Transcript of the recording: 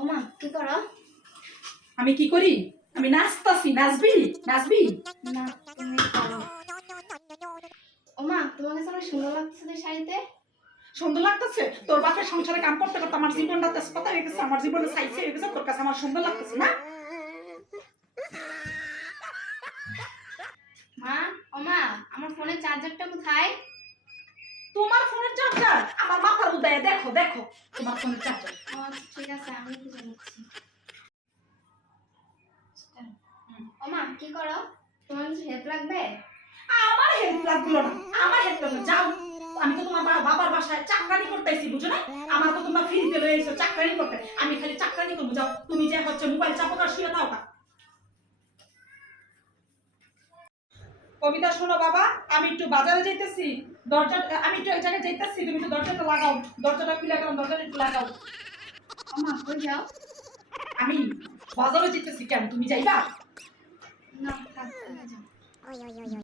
ওমা কি করো? আমি কি করি? আমি নাচতাছি। নাচবি? নাচবি? না তুমি করো। ওমা তোমার কাছে অনেক সুন্দর লাগতেছে তো শাড়িতে। সুন্দর লাগতেছে? তোর বাপের সংসারে কাম করতে করতে আমার জীবনটা তেজপাতা হয়ে গেছে, আমার জীবনে সাইছে হয়ে গেছে, তোর কাছে আমার সুন্দর লাগতেছে না? মা, ওমা আমার ফোনের চার্জারটা কোথায়? তোমার ফোনের চার্জার আমার মাথার উদয়ে দেখো দেখো তোমার ফোনের চার্জার। ও আচ্ছা, ঠিক আছে আমি খুঁজে নিচ্ছি। ওমা কি করো? তোমার কিছু হেল্প লাগবে? আমার হেল্প লাগলো না, আমার হেল্প লাগলো যাও। আমি তো তোমার বাবার বাসায় চাকরানি করতেছি, বুঝো না? আমার তো তোমরা ফ্রিতে লয়ে এসো চাকরানি করতে, আমি খালি চাকরানি করবো। যাও তুমি যে হচ্ছে মোবাইল চাপো আর শুয়ে থাও। কবিতা শোনো বাবা, আমি একটু বাজারে যাইতেছি, দরজা আমি একটু এক জায়গায় যাইতেছি, তুমি একটু দরজাটা লাগাও, দরজাটা খুলে গেলাম, দরজাটা একটু লাগাও। ওমা কই যাও? আমি বাজারে যাইতেছি। কেন তুমি যাইবা? না থাক, তুমি যাও।